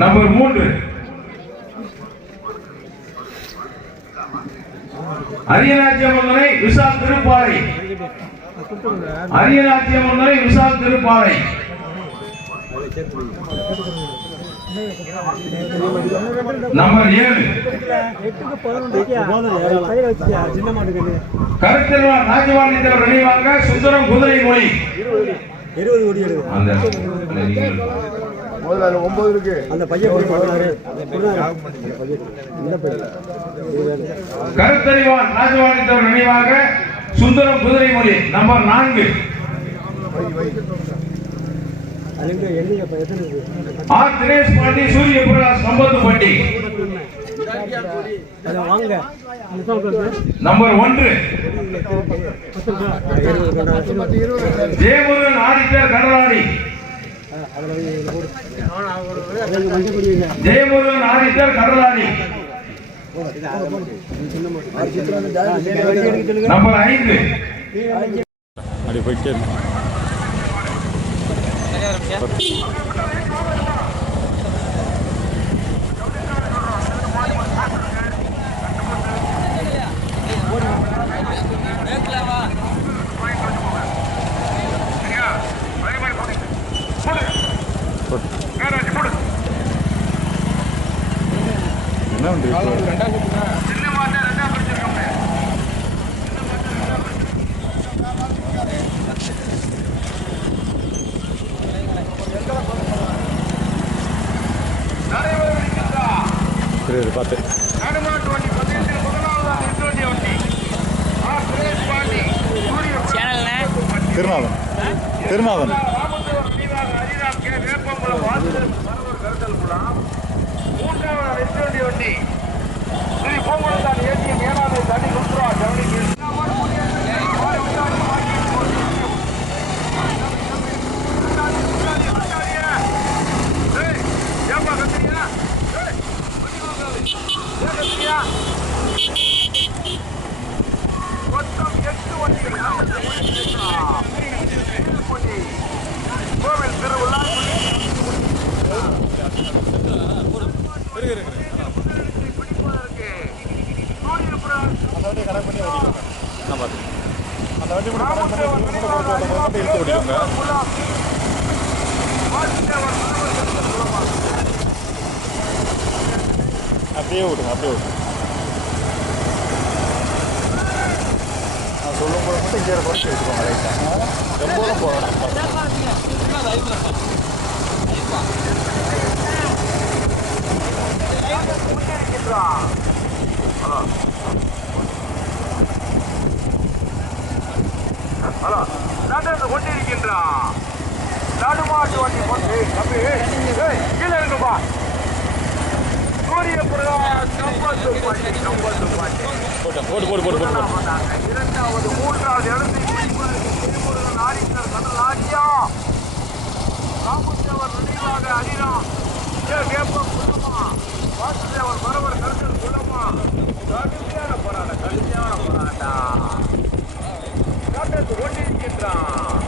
Number 3 அரியநாச்சியம்மனை Vishal திருப்பாறை. அரியநாச்சியம்மனை Vishal திருப்பாறை. Number 7 கருத்தல்வா ராஜவாணித்தர் நினைவாக சுந்தரம் குதிரை மொழி. 20 கோடி அந்த 9 இருக்கு. அந்த பையன் கருத்தறிவான் ராஜவாணித்தர் நினைவாக சுந்தரம் குதிரை மொழி. Number 4 R Dinesh Pandi Surya Prakash Kambathupatti. Number 1 Jayamurugan auditor Kadaladi. Jayamurugan auditor Kadaladi. Number 5 அப்படி போயிட்டே என்ன உண்டு பார்த்து திருநாதன் திருநாதன் கோவில் திருவிழா அப்படியே விடுங்க அப்படியே விடுங்க. நான் சொல்லும் போது மட்டும் இங்கே குறைச்சி வச்சுக்கோங்க. ரைட்டாக ரொம்பவும் போகலாம். நடந்து கொண்டிருக்கின்றான் நடுமாட்டு வண்டி கீழே இருக்குப்பா. சூரிய பிரகாஷ் இரண்டாவது 3வது இடத்தில் ஆடிட்டர் கடலாடியா. ராமதேவர் நினைவாக அடிராம் வேப்பம் குள்ளமா வாசுதேவர் வரவர் கருத்தல் குள்ளமா. கடுமையான போராட்டம் கடுமையான போராட்டம் நடந்து கொண்டிருக்கின்றான்.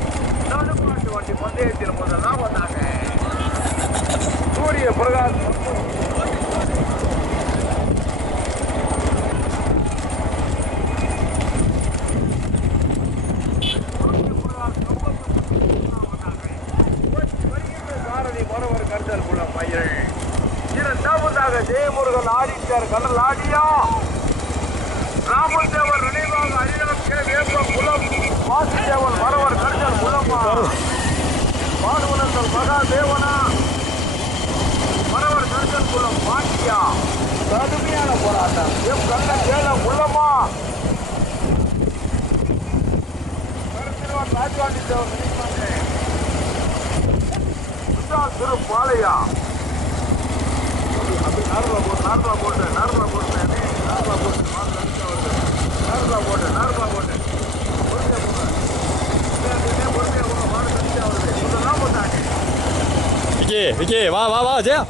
நடுமாட்டு வண்டி பந்தயத்தில் முதலாம் வந்தாங்க சூரிய பிரகாஷ். இரண்டாவதாக ஜெயமுருகன் ஆடிட்டர் கடலாடியா. ராமதேவர் நினைவாக அரிடம் வேப்பம் குளம் வாசுதேவன் வரவர் கருத்தல் குளமா. பாடுவனங்கள் மகாதேவனா வரவர் கருத்தல் குளம் பாண்டியா. கடுமையான போராட்டம் எம் கண்ண சேலம் உள்ளமா. கருத்திருவன் ராஜவாண்டி தேவர் நினைவாங்க திருப்பாளையா. நார்வா போட்டு நார்வா போட்டு நார்வா போட்டு நார்வா போட்டு நார்வா போட்டு நார்வா போட்டு விக்கி விக்கி வா வா வா ஜெயா.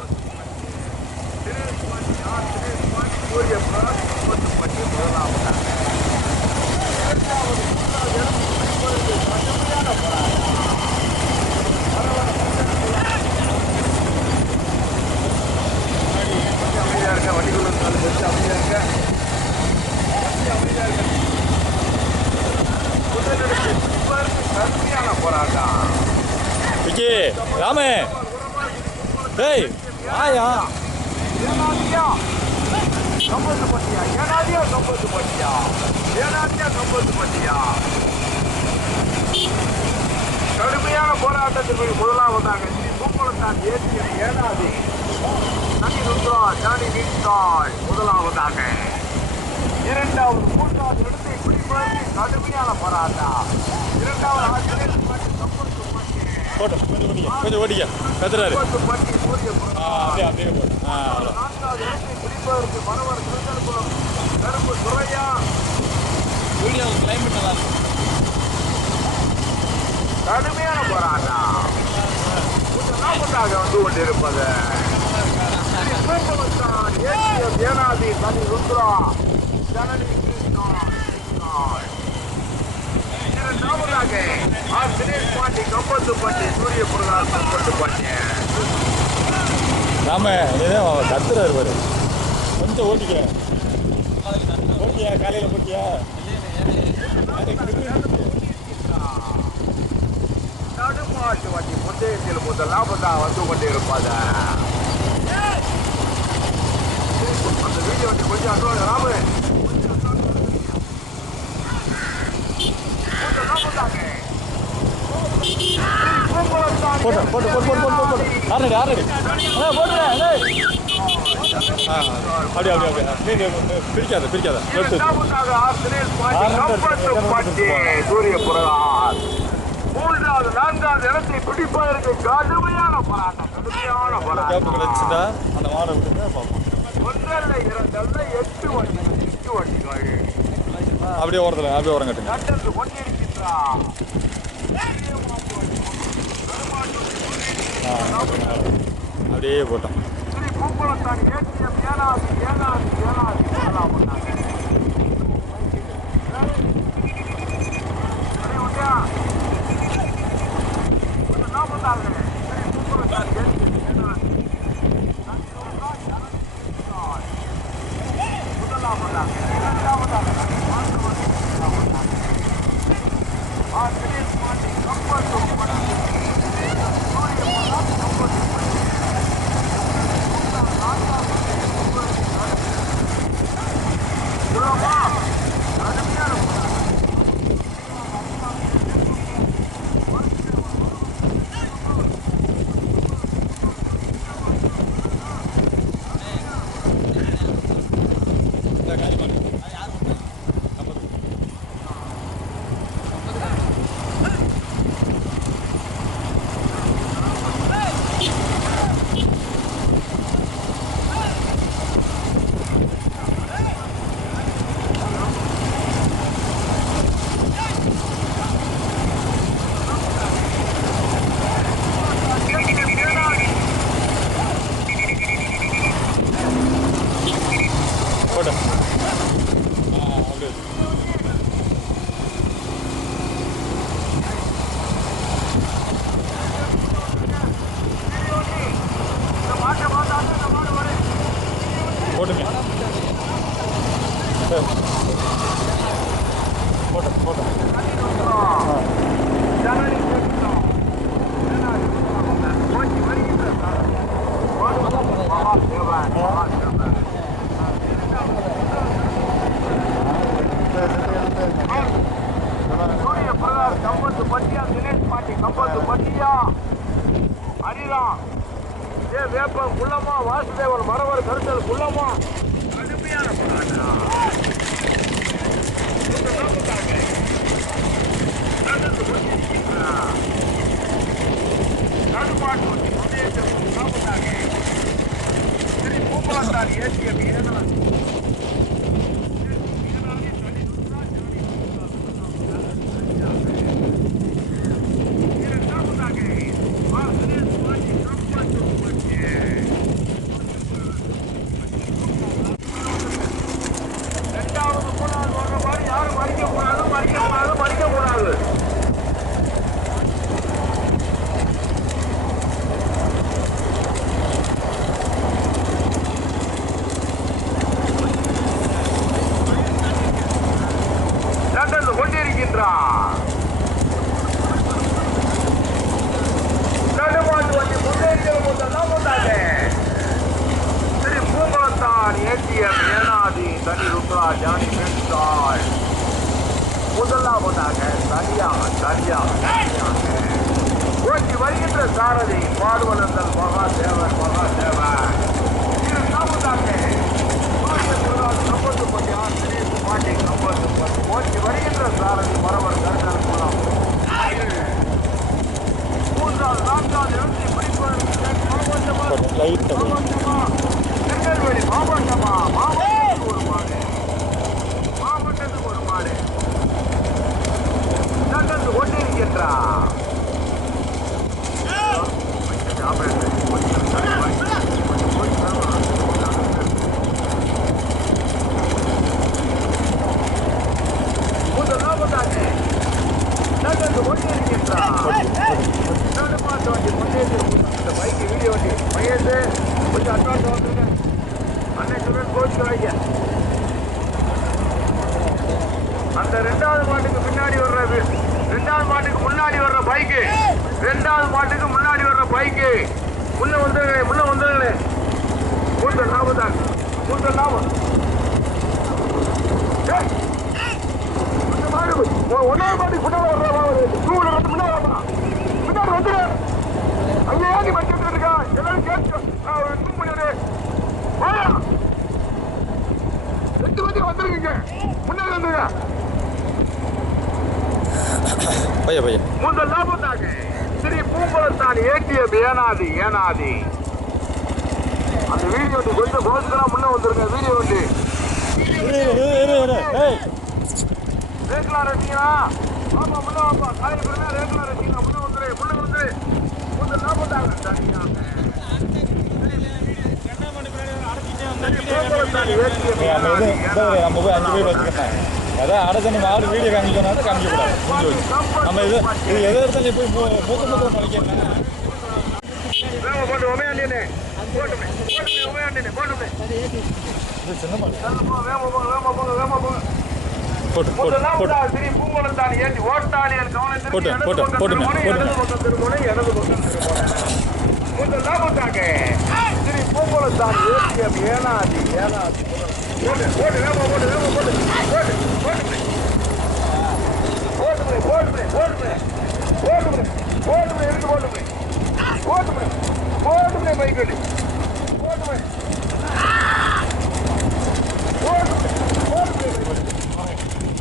போராட்டம். விக்கி ராமே டேய் ஆயா ஏனாதியா கம்பத்து பட்டியா, ஏனாதியா கம்பத்து பட்டியா, ஏனாதியா கம்பத்து பட்டியா. கடுமையான போராட்டத்திற்கு முதலாவதாக ஸ்ரீ பூங்குளத்தான் ஏற்றிய ஏனாதி நனி ருத்ரா ஜானி நீட்டாள் முதலாவதாக. இரண்டாவது மூன்றாவது இடத்தை பிடிப்பதற்கு கடுமையான போராட்டம். இரண்டாவது ஆசிரியர் போட்டோம் கொஞ்சம் ஓடிக்க கத்துறாரு பட்டி சூரிய அப்படியே அப்படியே போட்டு நான்காவது இடத்தை பிடிப்பதற்கு மனவர் திருத்தரக்குளம் கரும்பு துறையா. வீடியோ கிளைமேட் நல்லா இருக்கு. கடுமையான போராட்டம் முதலாவதாக வந்து கொண்டிருப்பது ஏனாதி தனி ருத்ரா ஜனனி இரண்டாவதாக தினேஷ் பாண்டி கம்பத்து பாண்டி சூரிய பிரகாஷ் கம்பத்து பாண்டி. ராம இதுதான் கத்துறாரு பாரு கொஞ்சம் ஓட்டிக்க ஓட்டியா காலையில் போட்டியா நடுமாட்டு வண்டி முந்தையத்தில் முதலாவதாக வந்து கொண்டிருப்பது அந்த வீடியோ வண்டி கொஞ்சம் அனுபவம் ராமு போட்டோம் போட்டு போட்டு போட்டு போட்டு போட்டு ஆறடி ஆறடி போட்டுறேன் அப்படியே அப்படியே அப்படியே பிரிக்காத பிரிக்காத சூரிய பிரகாஷ் மூன்றாவது நான்காவது இடத்தை பிடிப்பதற்கு கடுமையான போராட்டம். கடுமையான போராட்டம் கிடைச்சிட்டா அந்த மாடை விட்டுங்க பார்ப்போம். ஒன்றல்ல இரண்டல்ல 8 வண்டிகள் 8 வண்டிகள் அப்படியே ஓரத்தில் அப்படியே ஓரம் கட்டுங்க. கட்டத்து கொண்டிருக்கின்றா அப்படியே போட்டோம். ஸ்ரீ பூங்குளத்தான் ஏற்றியம் ஏனாதி ஏனாதி ஏனாதி முதலாம் பண்ணாங்க. போட்டுங்க போட்டோம் போட்டோம் சூரிய பிரகாஷ் கம்பத்து பட்டியா தினேஷ் பாண்டி கம்பத்து பட்டியா ஹரிராம் ஏ வேப்பம் குள்ளமா வாசுதேவன் மரவர் கருத்தல் குள்ளமா கடுமையான பூங்குளத்தான் ஏற்றிய ஏனாதி சாரதி பாடுவலந்தல் மகாதேவன் மகாதேவன் இரு நாமதாங்க கம்பத்து பட்டி ஆசிரியர் பாண்டி கம்பத்து பட்டி ஓட்டி வருகின்ற சாரதி மரவர் கருங்கல் குளம் மூன்றாவது நான்காவது எழுதி திருநெல்வேலி மாவட்டமா மாவட்டத்துக்கு ஒரு மாடு மாவட்டத்துக்கு ஒரு மாடு நகர்ந்து கொண்டிருக்கின்றார் முதலாவதாக நகர்ந்து கொண்டிருக்கின்றார் நடுமாட்டு வண்டி முன்னேற்ற பைக்கு வீடியோ வண்டி பையது கொஞ்சம் அட்வான்ஸ் வந்துருங்க அன்னை சொல்றேன் கோச்சுக்கிறாங்க அந்த ரெண்டாவது மாட்டுக்கு பின்னாடி வர்றது ரெண்டாவது மாட்டுக்கு முன்னாடி வர்ற பைக்கு ரெண்டாவது மாட்டுக்கு முன்னாடி வர்ற பைக்கு முன்ன வந்துருங்களே கூட்டல் லாபம் கூட்டல் லாபம் ஒன்னாவது மாட்டுக்கு முன்னாடி வர்ற முன்னாடி வந்துரு அங்கே ஏன் வச்சுட்டு இருக்கா எல்லாரும் கேட்டு ரெண்டு வண்டி வந்துருக்கீங்க முன்னாடி வந்துருங்க முதல் லாபத்தாக ஸ்ரீ பூங்குளத்தான் ஏடிஎம் ஏனாதி அந்த வீடியோ வண்டி கொஞ்சம் போஸ்ட்லாம் முன்ன வந்துருங்க வீடியோ வண்டி ரேக்லாம் ரசிங்களா ஆமா முன்ன வாப்பா காலையில் பிறகு ரேக்லாம் ரசிங்களா முன்ன வந்துரு முதல் லாபத்தாக தனியாக நம்ம போய் 5 பேர் வச்சுக்கிறேன் அதான் அடைச்ச நம்ம ஆடு வீடியோ காமிக்கணும் காமிக்கக்கூடாது நம்ம இது எதை எடுத்தாலும் போய் மூக்க பழிக்கிறேன்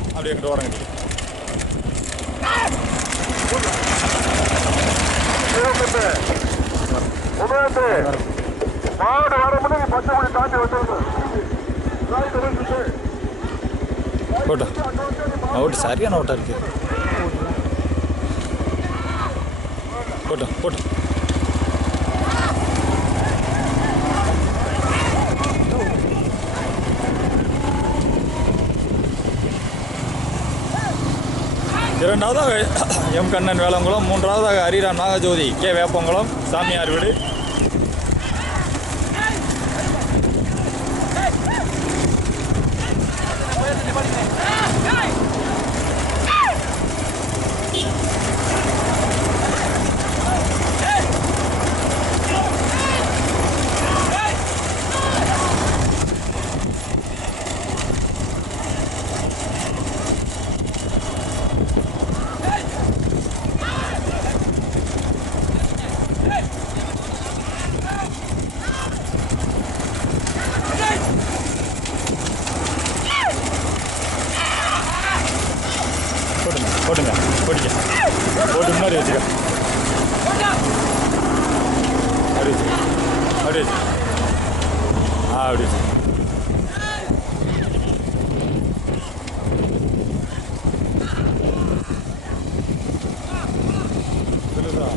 அப்படியே எங்கிட்ட வரங்க மாடு வர முன்னாடி 10 மணி தாண்டி வந்துருங்க அவுட் சரியான அவுட்டாக இருக்கு போட்டோம் இரண்டாவதாக எம் கண்ணன் வேளங்குளம், மூன்றாவதாக ஹரிராம் நாகஜோதி கே வேப்பங்குளம் சாமியார் வீடு. போட்டுங்க போட்டு முன்னாடி வச்சுக்க அப்படி வச்சு அப்படி வச்சு சொல்லுதா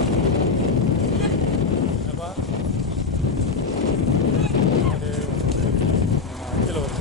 என்னப்பா அஞ்சில் வரும்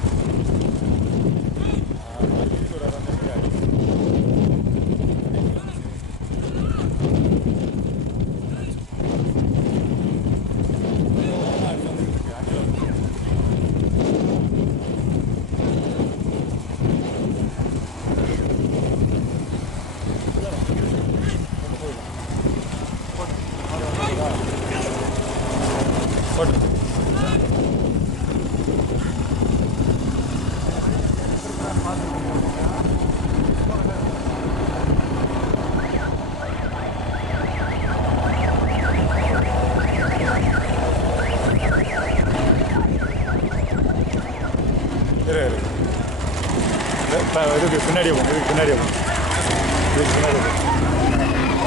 பின்னாடியே போகும், இதுக்கு பின்னாடியே போகும், இதுக்கு பின்னாடியே போகும்.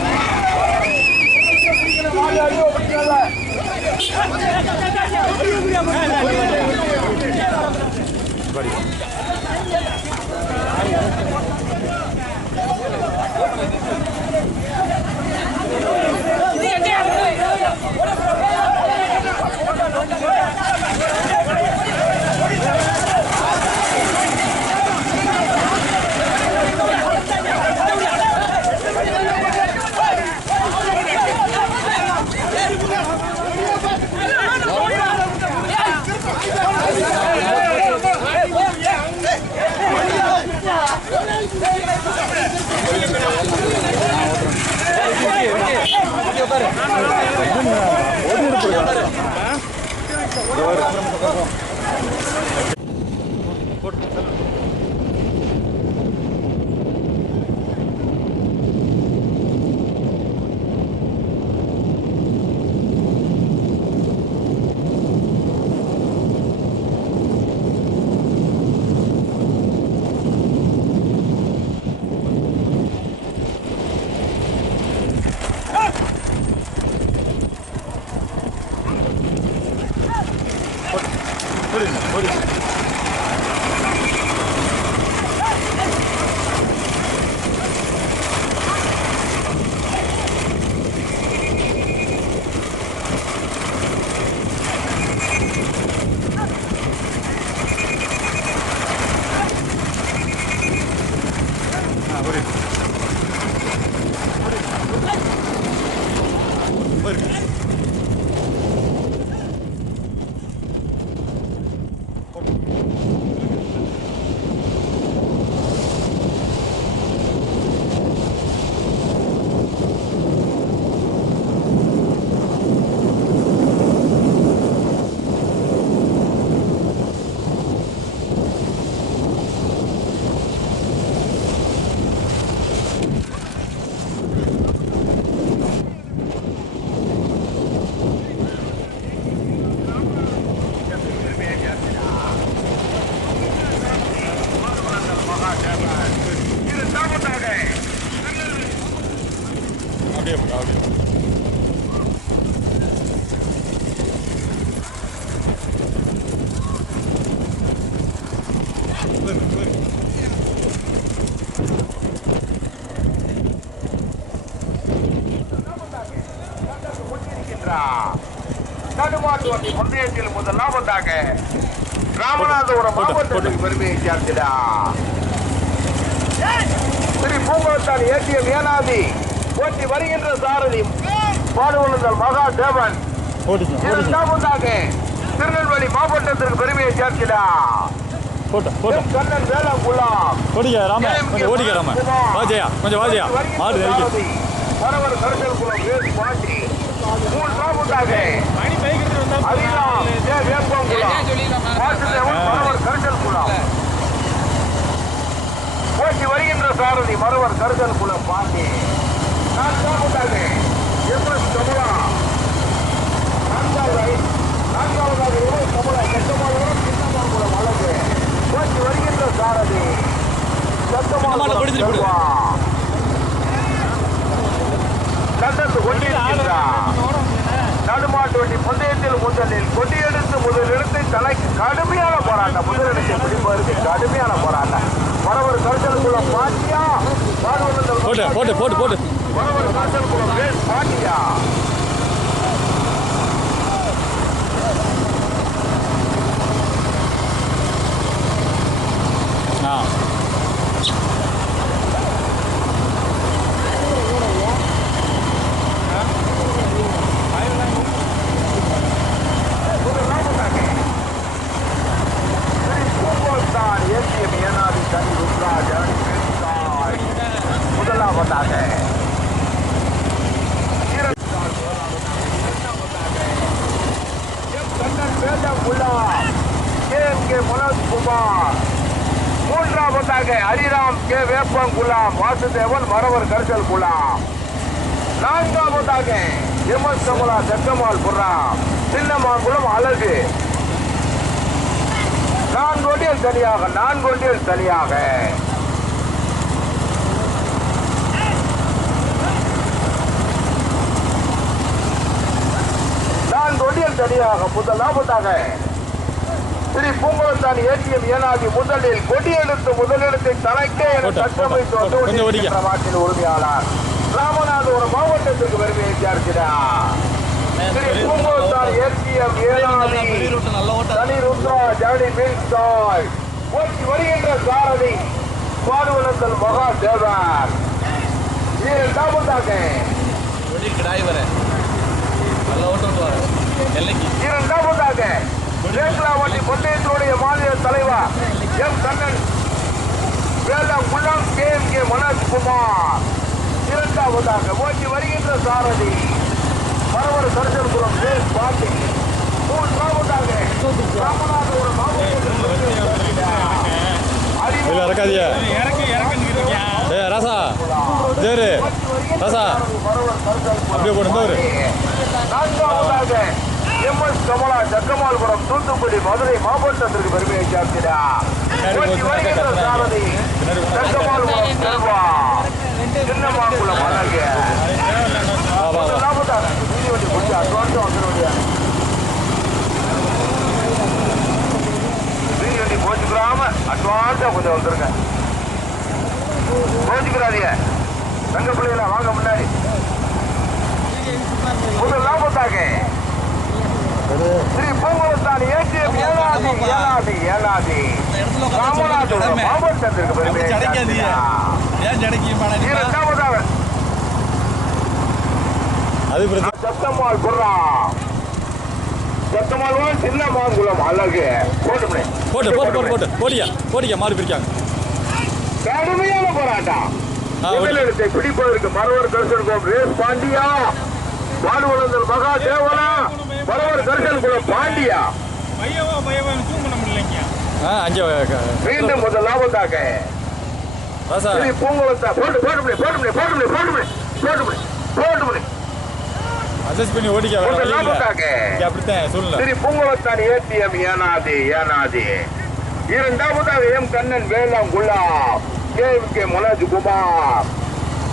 நடுமாட்டு பந்தயத்தில் முதலாவதாக ராமநாதபுரம் மாவட்டத்துக்கு பெருமையை சேர்த்திடா ஸ்ரீ பூங்குளத்தான் ஏடிஎம் ஏனாதி ஓட்டி வருகின்ற சாரதி பாடுவந்தல் மகா தேவன் இரண்டாவதாக திருநெல்வேலி மாவட்டத்திற்கு பெருமையை சேர்த்திடா கண்ணன் வேளாங்குளம் பரவர் கருத்தல் குளம் பாண்டி மூன்றாவதாக ஓட்டி வருகின்ற சாரதி மரவர் கருதல் குளம் பாண்டி நான்காவதாக எம்எஸ் கமலா நான்காவதாக எம்எஸ் கமலா சட்டமானவரம் சின்னமாங்குளம் அழகு ஓட்டி வருகின்ற சாரதி சட்டமானவரம் கண்டத்து கொண்டிருக்கிறார் நடுமாட்டு வண்டி பந்தயத்தில் முதலில் கொடியெடுத்து முதலிடத்தை தலைக்கு கடுமையான போராட்டம் முதலிடத்தை பிடிப்பதற்கு கடுமையான போராட்டம் வரவர் கருத்தலுக்குள்ள பாட்டியா வரவர் கருத்தலுக்குள்ள பாட்டியா முதலாவதாக மனோஜ்குமார் மூன்றாவதாக ஹரிராம் கே வேப்பங்குலாம் வாசுதேவன் மரவர் கரிசல் குலாம் நான்காவதாக எம்எஸ் கமலா செக்கமால் புறாம் சின்னமாங்குளம் அழகு நான்கொண்டியல் தனியாக வண்டியில் தனியாக முதலாவதாக ஸ்ரீ பூங்குளத்தான் ஏடிஎம் ஏனாதி முதலில் கொடியெடுத்து முதலிடத்தை தனக்கே என தற்றமைத்து வந்து மாட்டின் உரிமையாளர் ராமநாதபுரம் மாவட்டத்திற்கு பெருமையை சேர்க்கிறார். ஸ்ரீ பூங்குளத்தான் ஏடிஎம் ஏனாதி தனி ருத்ரா ஜாடி மீன்ஸ்டாய் ஓட்டி வருகின்ற சாரதி பாடுவனத்தல் மகா தேவர் இரண்டாவதாக இரண்டாவதாக தேக்கலாவட்டி பந்தயத்தினுடைய மாநில தலைவர் எம் கண்ணன் வேளாங்குளம் KMK மனோஜ்குமார் இரண்டாவதாக ஓட்டி வருகின்ற சாரதி மரவர் தரிசனபுரம் பாண்டி மூன்றாவதாக ராமநாதபுரம் ராசா ஜேரு ராசா அப்படியே போடு. நான்காவதாக MS கமலா ஜக்கமால்புரம் தூத்துக்குடி மதுரை மாவட்டத்திற்கு பெருமையை சேர்க்கிறார். சாரதி ஜக்கமால்புரம் செல்வா சின்னமாங்குளம் அழகு போச்சுக்கிறாம அட்வான்ஸா கொஞ்சம் வந்துருங்க. போச்சுக்கிறாதீங்க தங்க பிள்ளைகளா வாங்க முன்னாடி. முதலாவதாக ஸ்ரீ பூங்குளத்தான் ஏடிஎம் ஏனாதி ராமநாதபுரம் மாவட்டத்திற்கு பெருமையை இரண்டாவதாக சத்தம்மாள் குர்ரா சத்தம்மாள் சின்னமாங்குளம் அழகு போட்டியா மாறி பிரிக்காங்க. கடுமையான போராட்டம் முதலிடத்தை பிடிப்பதற்கு மரவர் தரிசனம் ரேஸ் பாண்டியா பாடுவளந்தல் மகா தேவனா மரவர் தரிசனம் பாண்டியா மீண்டும் முதலாவதாக பூங்குளத்தா பூங்குளத்தான் ஏடிஎம் ஏனாதி இரண்டாவதாக எம் கண்ணன் வேளாங்குளா KMK மனோஜ்குமார்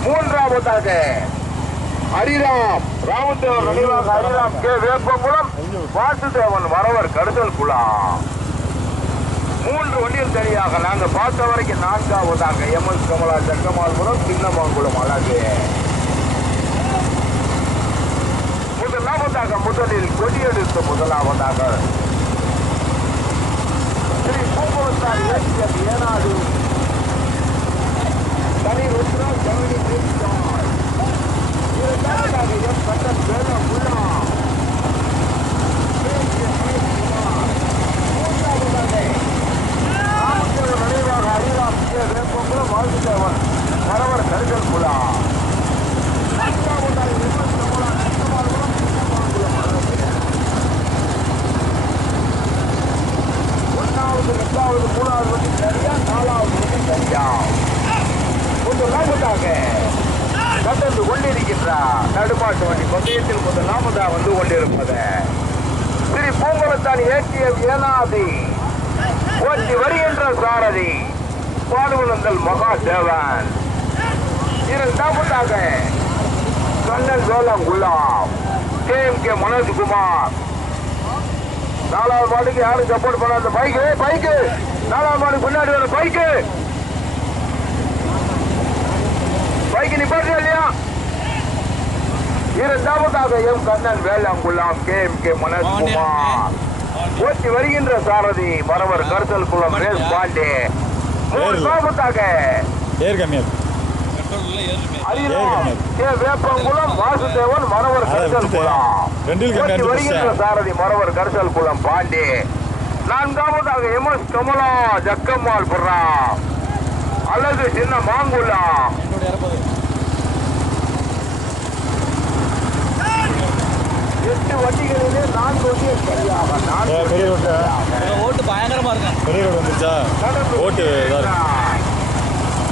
மூன்றாவதாக ஹரிராம் ராமதேவர் நினைவாக ஹரிராம் வேப்பங்குளம் வாசுதேவன் மரவர் கடுதல் குளம். மூன்று வண்டியில் தனியாக நாங்கள் பார்த்த வரைக்கும் நான்காவதாக MS கமலா ஜக்கமால்புரம் சின்னமாங்குளம் அழகு முதலாவதாக முதலில் கொடியெடுத்து முதலாவதாக ஸ்ரீ பூங்குளத்தான் ஏடிஎம் ஏனாதி தனி ருத்ரா ஜாடி மீன்ஸ்டாய் இரண்டாவதாக எம் கண்ணன் வேளாங்குளா மூன்றாவதாக ராமதேவர் நினைவாக ஹரிராம் வேப்பங்குளம் வாசுதேவன் மரவர் கருகல் குளா நான்காவதாக MS கமலா ஜக்கமால்புரம் சின்னமாங்குளம் ஒன்றாவது இரண்டாவது மூணாவது வண்டி சரியா நாலாவது வண்டி சரியா முதலாவதாக கடந்து கொண்டிருக்கின்றார் நடுமாட்டு வண்டி பந்தயத்தில் முதலாவதாக வந்து கொண்டிருப்பது ஸ்ரீ பூங்குளத்தான் ஏடிஎம் ஏனாதி ஓட்டி வருகின்ற சாரதி பாடுவனந்தல் மகா தேவன் இரண்டாவதாக கண்ணன் வேளாங்குளம் KMK மனோஜ்குமார் நாலாவது மாட்டுக்கு யாரும் சப்போர்ட் பண்ண அந்த பைக்கு நாலாவது மாட்டுக்கு பின்னாடி வர பைக்கு நிப்பாட்டியா இல்லையா? இரண்டாவதாக எம் கண்ணன் வேளாங்குளம் KMK மனோஜ்குமார் ஓட்டி வருகின்ற சாரதி மரவர் கருத்தல் குளம் ரேஸ் பாண்டே மூன்றாவதாக வேப்பங்குளம் வாசுதேவன் மரவர் கருத்தல் குளம் வருகின்ற சாரதி மரவர் கருத்தல் குளம் பாண்டே நான்காவதாக MS கமலா ஜக்கமால்புரம் அழகு சின்ன மாங்குளம் எட்டு வண்டிகளிலே 4 வண்டிகள் சரியாக ஓட்டு பயங்கரமா இருக்கு. பெரிய ரோடு வந்துச்சா ஓட்டு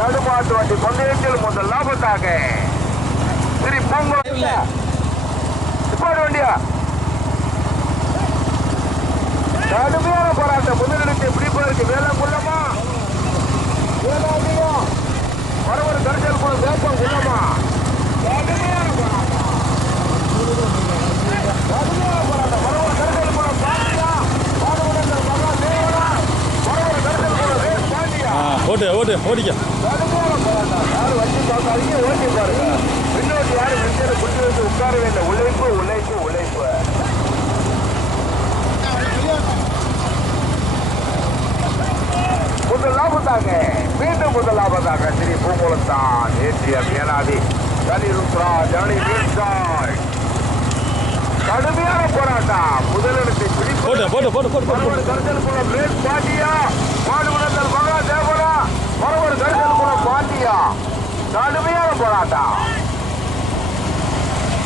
நடுமாட்டு வண்டி பந்தயத்தில் முதலாவதாக ஸ்ரீ பூங்குளம் வண்டியா கடுமையான போராட்டம் முதலிடத்தை பிடிப்பதற்கு வேளாங்குளமா மரவர் கருத்தல் குளம் வேப்பங்குளமா கடுமையான போராட்டம் மரவர் ஓடிக்க கடுமையான போராட்டம். யாரும் வச்சு பார்க்காதீங்க, ஓட்டி பாருங்க. பின்னோட்டி யாரும் வெஞ்சரை குட்டி வச்சு உட்காரவே இல்லை. உழைப்பு உழைப்பு உழைப்பு. முதலாவதாக மீண்டும் முதலாவதாக ஸ்ரீ பூங்குளத்தான் ஏற்றியம் ஏனாதி கலிருத்ரா ஜானி வீழ்ந்தாள். கடுமையான போராட்டம். முதலிடத்தை பிடிப்பது கருத்தலுக்குள்ள பிரேக் பாட்டியா பாடுபடுத்தல் மகா தேவரா மறுபடி கருத்தலுக்குள்ள பாட்டியா. கடுமையான போராட்டம்.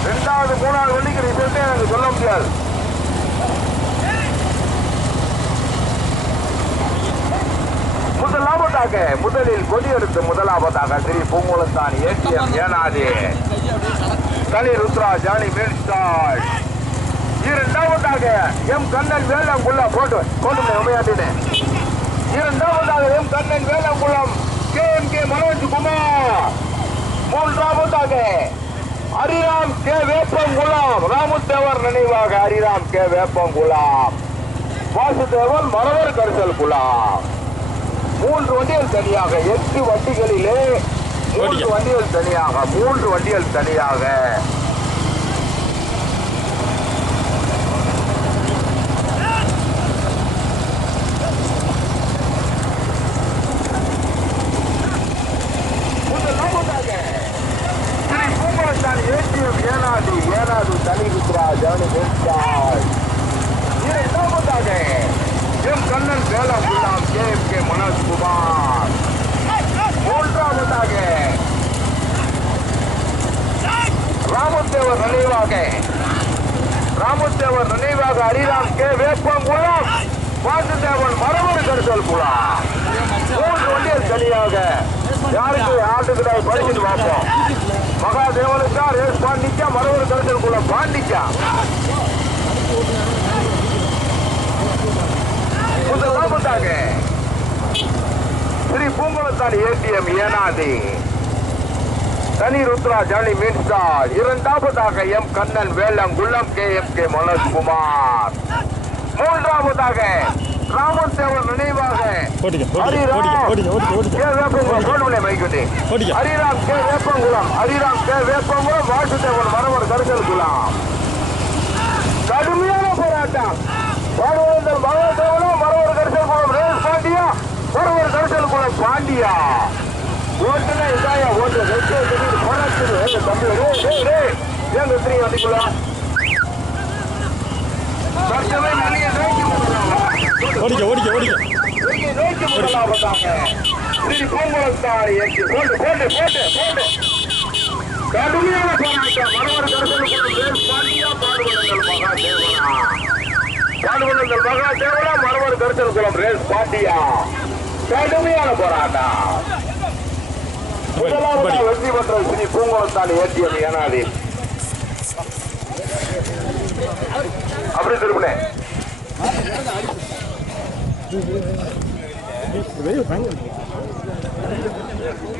2வது 3வது வெள்ளிக்கு ரிசல்ட்டே எனக்கு சொல்ல முடியாது. முதலாவதாக முதலில் கொடியெடுத்து முதலாவதாக ஸ்ரீ பூங்குளத்தான் ஏற்றியம் ஏனாதி கலிருத்ரா ஜானி வீழ்ந்தாள். 2வதாக எம் கண்ணன் வேளாங்குளம் போட்டு உமையாட்டினேன். 2வதாக எம் கண்ணன் வேளாங்குளம் KMK மனோஜ்குமார். 3வதாக ஹரிராம் கே வேப்பங்குளம் ராமுத்தேவர் நினைவாக ஹரிராம் கே வேப்பங்குளம் வாசுதேவன் மரவர் கரிசல் குளம். 3 வண்டிகள் தனியாக 8 வண்டிகளிலே 3 வண்டிகள் தனியாக 3 வண்டிகள் தனியாக. ஸ்ரீ பூங்குளத்தான் ஏற்றியம் ஏனாதி ஏனாதி கலிருத்ரா ஜானி வீழ்ந்தாள். 2வதாக எம் கண்ணன் வேளாங்குளம் KMK மனோஜ்குமார். 3வதாக ராமுத்தேவர் நினைவாக ஹரிராம் கே வேப்பங்குளம் வாசுதேவன் மரவர் கரிசல் குளம். 3 வண்டிகள் தனியாக. யாருக்கு ஆட்டுக்கிட்டாய் படிச்சுட்டு பார்ப்போம். மகாதேவனுக்கா ரேஸ் பாண்டிக்கா மரவர் கரிசல் குளம் பாண்டிக்கா. முதலாவதாக ஸ்ரீ பூங்குளத்தான் ஏற்றியம் ஏனாதி கலிருத்ரா ஜானி வீழ்ந்தாள். 2வதாக எம் கண்ணன் வேளாங்குளம் KMK மனோஜ்குமார். 3வதாக ராமத்தேவர் நினைவாக ஹரிராம் கே வேப்பங்குளம் வாசுதேவன் மரவர் கரிசல் குளம். கடுமையான போராட்டம். பாடுவந்தல் மகாதேவனும் மரவர் கரிசல் குளம் ரேஸ் பாண்டியா மரவர் கரிசல் குளம் பாண்டியா. ஓட்டுனா இதாயா ஓட்டு போராட்டம் தம்பி ஏன் கத்திரி வண்டிக்குள்ள ஸ்ரீ பூங்குளத்தான் ஏற்றி போட்டு கடுமையான போராட்டம். மரவர் கரிசல் குளம் ரேஸ் பாண்டியா பாடுவந்தல் மகாதேவனா மரவர் கரிசல் குளம் ரேஸ் பாண்டியா. கடுமையான போராட்டம். முதலாவது வெற்றி பெற்ற ஸ்ரீ பூங்குளத்தான் ஏற்றியம் ஏனாதி. அப்படி திரும்பினேன்.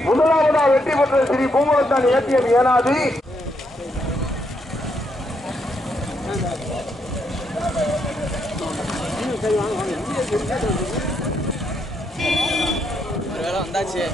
முதலாவதாக வெற்றி பெற்ற ஸ்ரீ பூங்குளத்தான் ஏற்றியம் ஏனாதி. வந்தாச்சு.